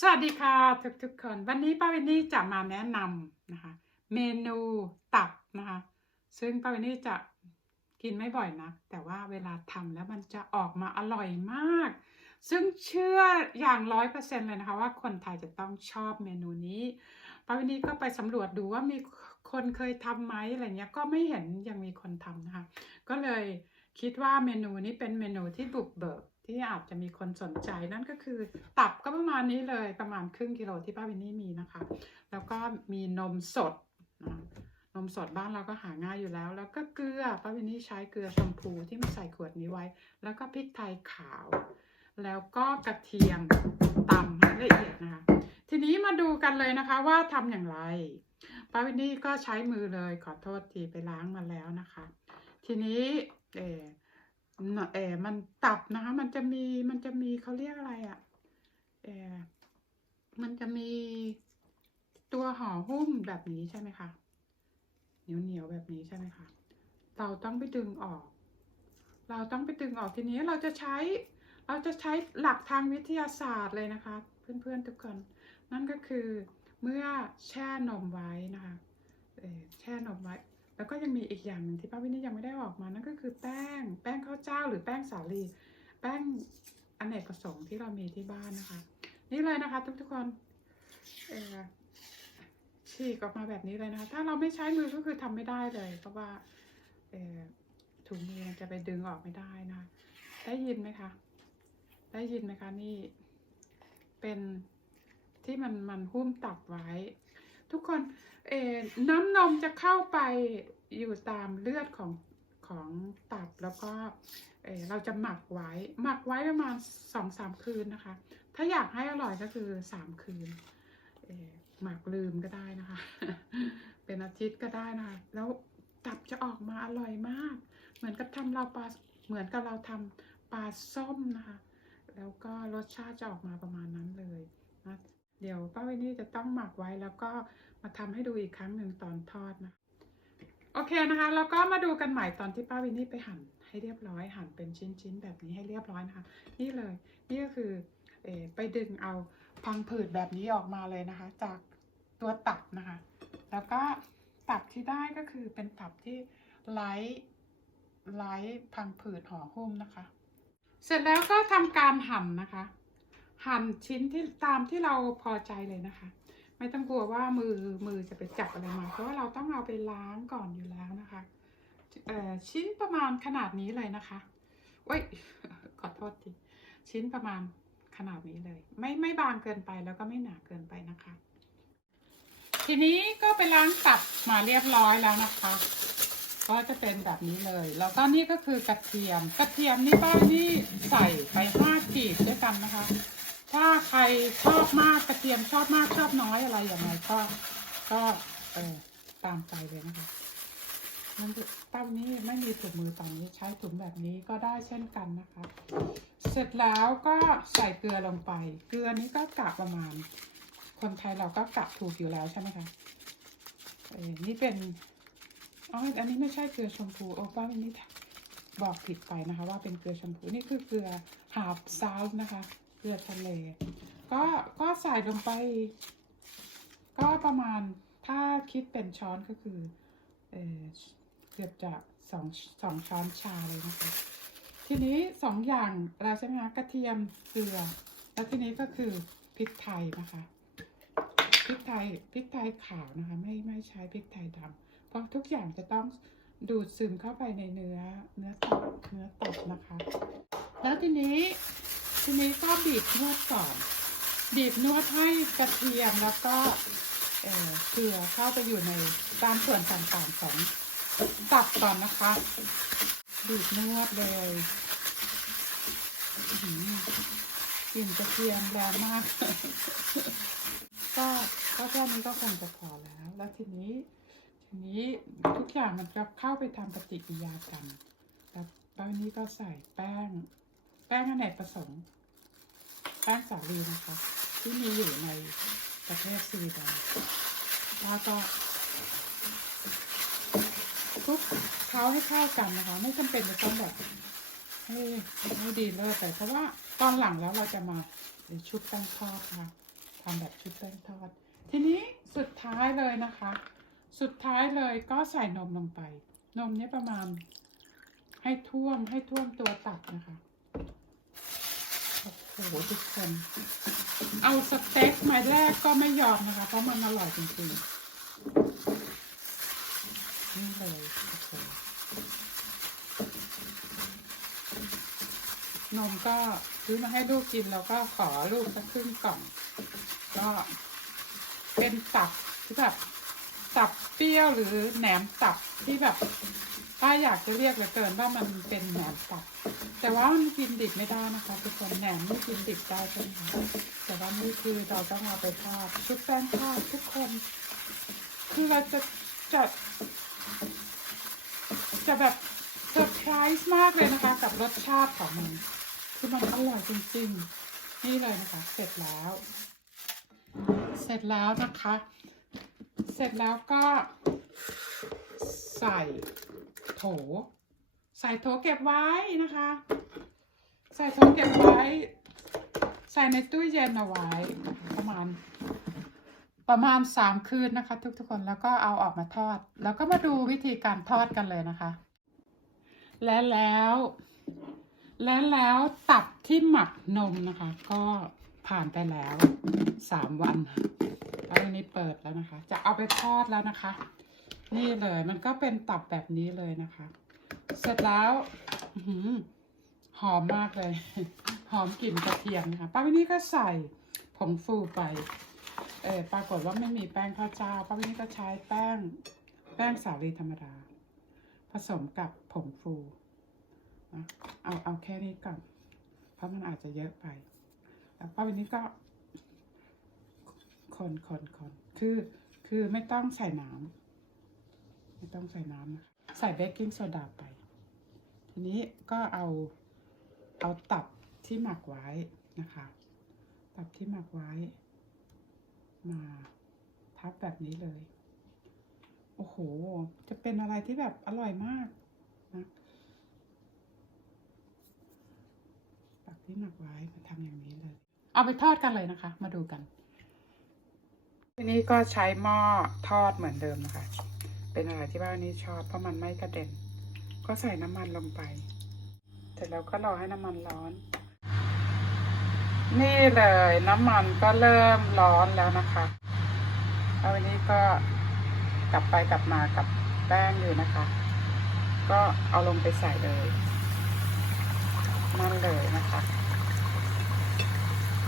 สวัสดีค่ะทุกทุกๆคน วันนี้ป้าวินนี่จะมาแนะนำนะคะ เมนูตับนะคะ ซึ่งป้าวินนี่จะกินไม่บ่อยนะ แต่ว่าเวลาทำแล้วมันจะออกมาอร่อยมาก ซึ่งเชื่ออย่างร้อยเปอร์เซ็นเลยนะคะ ว่าคนไทยจะต้องชอบเมนูนี้ป้าวินนี่ก็ไปสำรวจดูว่ามีคนเคยทำไหมอะไรเงี้ยก็ไม่เห็นยังมีคนทำนะคะ ก็เลยคิดว่าเมนูนี้เป็นเมนูที่บุกเบิก ที่อาจจะมีคนสนใจนั่นก็คือ ตับก็ประมาณนี้เลยประมาณครึ่งกิโลที่ป้าวินนี่มีนะคะ แล้วก็มีนมสดนะนมสดบ้านเราก็หาง่ายอยู่แล้ว แล้วก็เกลือป้าวินนี่ใช้เกลือชมพูที่มาใส่ขวดนี้ไว้ แล้วก็พริกไทยขาว แล้วก็กระเทียมตำให้ละเอียดนะคะ ทีนี้มาดูกันเลยนะคะว่าทำอย่างไรป้าวินนี่ก็ใช้มือเลยขอโทษทีไปล้างมาแล้วนะคะ ทีนี้เออ เออมันตับนะคะ มันจะมีมันจะมีเขาเรียกอะไรอะ่ะเออมันจะมีตัวห่อหุ้มแบบนี้ใช่ไหมคะเหนียวเหนียวแบบนี้ใช่ไหมคะเราต้องไปดึงออก เราต้องไปดึงออกทีนี้เราจะใช้ เราจะใช้หลักทางวิทยาศาสตร์เลยนะคะ เพื่อนๆทุกคน นั่นก็คือเมื่อแช่นมไว้นะคะเอ่อแช่นมไว้ แล้วก็ยังมีอีกอย่างหนึ่งที่ป้าวินี่ยังไม่ได้ออกมานั่นก็คือแป้ง แป้งข้าวเจ้า หรือแป้งสาลี แป้งอเนกประสงค์ที่เรามีที่บ้านนะคะ นี่เลยนะคะ ทุกทุกคนเออฉีกออกมาแบบนี้เลยนะคะ ถ้าเราไม่ใช้มือก็คือทำไม่ได้เลยเพราะว่าถุงมือมันจะไปดึงออกไม่ได้นะคะได้ยินไหมคะ ได้ยินไหมคะนี่เป็นที่มันมันหุ้มตับไว้ ทุกคนเอน้ำนมจะเข้าไปอยู่ตามเลือดของของตับแล้วก็เออเราจะหมักไว้ หมักไว้ประมาณสองสามคืนนะคะ ถ้าอยากให้อร่อยก็คือสามคืนเออหมักลืมก็ได้นะคะ เป็นอาทิตย์ก็ได้นะคะ แล้วตับจะออกมาอร่อยมาก เหมือนกับทำเราปลาเหมือนกับเราทำปลาส้มนะคะ แล้วก็รสชาติจะออกมาประมาณนั้นเลยนะ เดี๋ยวป้าวินนี่จะต้องหมักไว้แล้วก็มาทำให้ดูอีกครั้งหนึ่งตอนทอดนะโอเคนะคะแล้วก็มาดูกันใหม่ตอนที่ป้าวินนี่ไปหั่นให้เรียบร้อยหั่นเป็นชิ้นๆ แบบนี้ให้เรียบร้อยนะคะ นี่เลยนี่ก็คือเอไปดึงเอาพังผืดแบบนี้ออกมาเลยนะคะ จากตัวตับนะคะ แล้วก็ตับที่ได้ก็คือเป็นตับที่ไร้ไร้พังผืดห่อหุ้มนะคะ เสร็จแล้วก็ทำการหั่นนะคะ หั่นชิ้นที่ตามที่เราพอใจเลยนะคะ ไม่ต้องกลัวว่ามือมือจะไปจับอะไรมา เพราะว่าเราต้องเอาไปล้างก่อนอยู่แล้วนะคะชิ้นประมาณขนาดนี้เลยนะคะโอ้ยขอโทษทีชิ้นประมาณขนาดนี้เลย ไม่ไม่บางเกินไปแล้วก็ไม่หนาเกินไปนะคะ ทีนี้ก็ไปล้างตับมาเรียบร้อยแล้วนะคะ ก็จะเป็นแบบนี้เลย แล้วก็นี่ก็คือกระเทียม กระเทียมนี่บ้านนี่ใส่ไปห้าขีดด้วยกันนะคะ ถ้าใครชอบมากกระเทียมชอบมากชอบน้อยอะไรอย่างไรก็ ก็เออตามใจเลยนะคะมันตั้งนี้ไม่มีถุงมือตอนนี้ใช้ถุงแบบนี้ก็ได้เช่นกันนะคะ เสร็จแล้วก็ใส่เกลือลงไป เกลือนี้ก็กะประมาณ คนไทยเราก็กะถูกอยู่แล้วใช่ไหมคะเออนี่เป็นอ๋ออันนี้ไม่ใช่เกลือชมพูโอ้ป้าวันนี้บอกผิดไปนะคะ ว่าเป็นเกลือชมพูนี่คือเกลือหาบซาวนะคะ ลือทะเล ก็ก็ใส่ลงไป ก็ประมาณถ้าคิดเป็นช้อนก็คือเออเกือบจะสองสองช้อนชาเลยนะคะ ทีนี้สองอย่างแล้วใช่ไหมคะกระเทียมเกลือ แล้วทีนี้ก็คือพริกไทยนะคะพริกไทยพริกไทยขาวนะคะ ไม่ไม่ใช้พริกไทยดำเพราะทุกอย่างจะต้องดูดซึมเข้าไปในเนื้อเนื้อตับเนื้อตับนะคะ แล้วทีนี้ ทีนี้ก็บีบนวดก่อน บีบนวดให้กระเทียมแล้วก็เออเกลือเข้าไปอยู่ในตามส่วนต่างๆของตับก่อนนะคะ บีบนวดเลยอื้อหือกลิ่นกระเทียมแรงมากก็ก็แค่นี้ก็คงจะพอแล้ว แล้วทีนี้ ทีนี้ทุกอย่างมันก็เข้าไปทำปฏิกิริยากัน แล้วตอนนี้ก็ใส่แป้ง แป้งอเนกประสงค์ แป้งสาลีนะคะ ที่มีอยู่ในประเทศสวีเดนแล้วก็คลุกเคล้าให้เข้ากันนะคะ ไม่จำเป็นจะต้องแบบให้ให้ดีเลิศแต่เพราะว่าตอนหลังแล้วเราจะมาชุบแป้งทอดนะคะำแบบชุบแป้งทอด ทีนี้สุดท้ายเลยนะคะ สุดท้ายเลยก็ใส่นมลงไป นมเนี้ยประมาณให้ท่วมให้ท่วมตัวตับนะคะ โอ้โหทุกคน เอาสเต็กม้แรกก็ไม่ยอมนะคะ เพราะมันอร่อยจริงๆ นี่เลยโอ้โหนมก็ซื้อมาให้ลูกกินแล้วก็ขอลูกสักครึ่งกล่อง ก็เป็นตับที่แบบตับเปรี้ยวหรือแหนมตับที่แบบ ป้าอยากจะเรียกเหลือเกินว่ามันเป็นแหนมตับ แต่ว่ามันกินดิบไม่ได้นะคะทุกคนแหนมไม่กินดิบได้ใช่ไหมคะแต่ว่านี่คือเราต้องเอาไปทอดชุบแป้งทอดทุกคน คือเราจะจะจะแบบเซอร์ไพรส์มากเลยนะคะ กับรสชาติของมัน คือมันอร่อยจริงๆ นี่เลยนะคะ เสร็จแล้ว เสร็จแล้วนะคะ เสร็จแล้วก็ใส่ โถ ใส่โถเก็บไว้นะคะ ใส่โถเก็บไว้ ใส่ในตู้เย็นเอาไว้ ประมาณ ประมาณสามคืนนะคะ ทุกๆคนแล้วก็เอาออกมาทอด แล้วก็มาดูวิธีการทอดกันเลยนะคะ และแล้วและแล้วตับที่หมักนมนะคะ ก็ผ่านไปแล้วสามวันแล้วอันนี้เปิดแล้วนะคะ จะเอาไปทอดแล้วนะคะ นี่เลยมันก็เป็นตับแบบนี้เลยนะคะ เสร็จแล้วหอหอมมากเลย หอมกลิ่นกระเทียมนะคะป้าวินี่ก็ใส่ผงฟูไป เออปรากฏว่าไม่มีแป้งข้าวเจ้าป้าวินี่ก็ใช้แป้ง แป้งสาลีธรรมดา ผสมกับผงฟูนะเอาเอาแค่นี้ก่อนเพราะมันอาจจะเยอะไป แล้วป้าวินี่ก็คนคนคนคือคือไม่ต้องใส่น้ำ ไม่ต้องใส่น้ำนะคะใส่เบกกิ้งโซดาไป ทีนี้ก็เอาเอาตับที่หมักไว้นะคะ ตับที่หมักไว้ มาทับแบบนี้เลย โอ้โห จะเป็นอะไรที่แบบอร่อยมากนะตับที่หมักไว้มาทำอย่างนี้เลย เอาไปทอดกันเลยนะคะ มาดูกันทีนี้ก็ใช้หม้อทอดเหมือนเดิมนะคะ เป็นอะไรที่บ้านนี้ชอบเพราะมันไม่กระเด็น ก็ใส่น้ำมันลงไป เสร็จแล้วก็รอให้น้ำมันร้อน นี่เลยน้ำมันก็เริ่มร้อนแล้วนะคะแล้ววันนี้ก็กลับไปกลับมากับแป้งอยู่นะคะ ก็เอาลงไปใส่เลยนั่นเลยนะคะ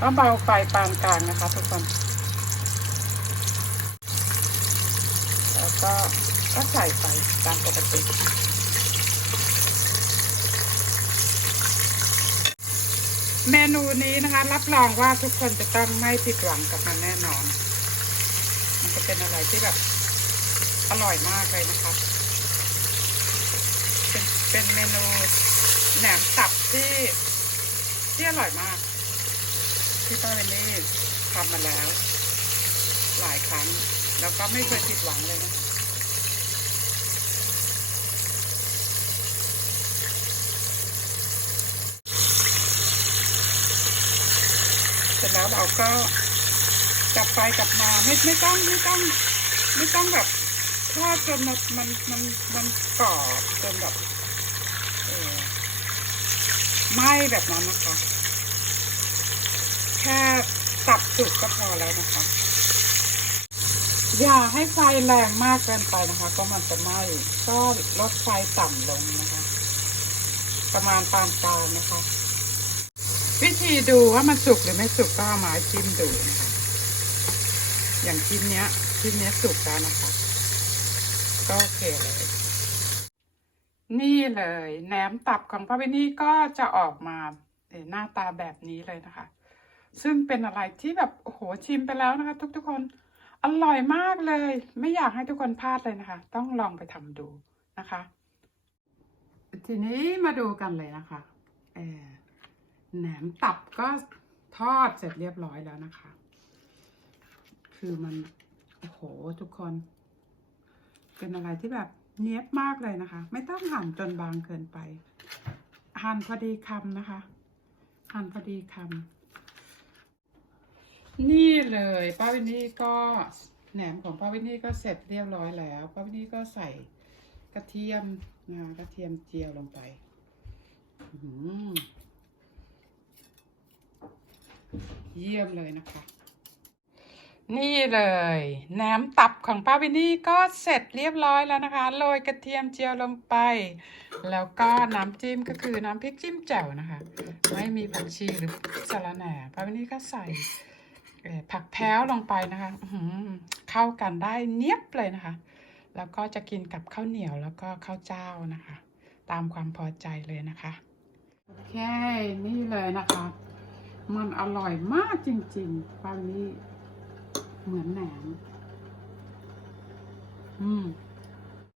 ก็เบาไฟปานกลางนะคะทุกคน แล้วก็ ก็ใส่ไปตามปกติเมนูนี้นะคะ รับรองว่าทุกคนจะต้องไม่ผิดหวังกับมันแน่นอน มันจะเป็นอะไรที่แบบอร่อยมากเลยนะคะ เป็นเป็นเมนูแหนมตับที่ที่อร่อยมาก ที่ป้าเวนนี่ทำมาแล้ว หลายครั้ง แล้วก็ไม่เคยผิดหวังเลยนะคะ เสร็จแล้วเราก็กลับไปกลับมาไม่ไม่ต้องไม่ต้อง ไม่ต้องแบบทอดจนมันมันมันมันกรอบจนแบบเออไหม้แบบนั้นนะคะ แค่ตับสุกก็พอแล้วนะคะ อย่าให้ไฟแรงมากเกินไปนะคะ ก็มันจะไหม้ก็ลดไฟต่ำลงนะคะ ประมาณปานกลางนะคะ วิธีดูว่ามันสุกหรือไม่สุกก็เอาไม้จิ้มดูนะคะอย่างชิ้นเนี้ย ชิ้นเนี้ยสุกแล้วนะคะ ก็โอเคเลย นี่เลยแหนมตับของพระวินี่ก็จะออกมาหน้าตาแบบนี้เลยนะคะ ซึ่งเป็นอะไรที่แบบโอ้โหชิมไปแล้วนะคะ ทุกๆคนอร่อยมากเลย ไม่อยากให้ทุกคนพลาดเลยนะคะ ต้องลองไปทำดูนะคะ ทีนี้มาดูกันเลยนะคะเออ แหนมตับก็ทอดเสร็จเรียบร้อยแล้วนะคะ คือมัน โอ้โห ทุกคน เป็นอะไรที่แบบเนี้ยบมากเลยนะคะ ไม่ต้องหั่นจนบางเกินไป หั่นพอดีคำนะคะ หั่นพอดีคำนี่เลยป้าวินนี่ก็แหนมของป้าวินนี่ก็เสร็จเรียบร้อยแล้วป้าวินนี่ก็ใส่กระเทียมนะกระเทียมเจียวลงไป อื้อหือ เยี่ยมเลยนะคะ นี่เลยแหนมตับของป้าวินนี่ก็เสร็จเรียบร้อยแล้วนะคะโรยกระเทียมเจียวลงไป แล้วก็น้ำจิ้มก็คือน้ำพริกจิ้มแจ่วนะคะ ไม่มีผักชีหรือสะระแหน่ป้าวินนี่ก็ใส่เอ่อผักแพ้วลงไปนะคะอื้อหือเข้ากันได้เนียบเลยนะคะ แล้วก็จะกินกับข้าวเหนียวแล้วก็ข้าวเจ้านะคะ ตามความพอใจเลยนะคะ โอเค นี่เลยนะคะ มันอร่อยมากจริงๆป้านนี้เหมือนแหนมอืม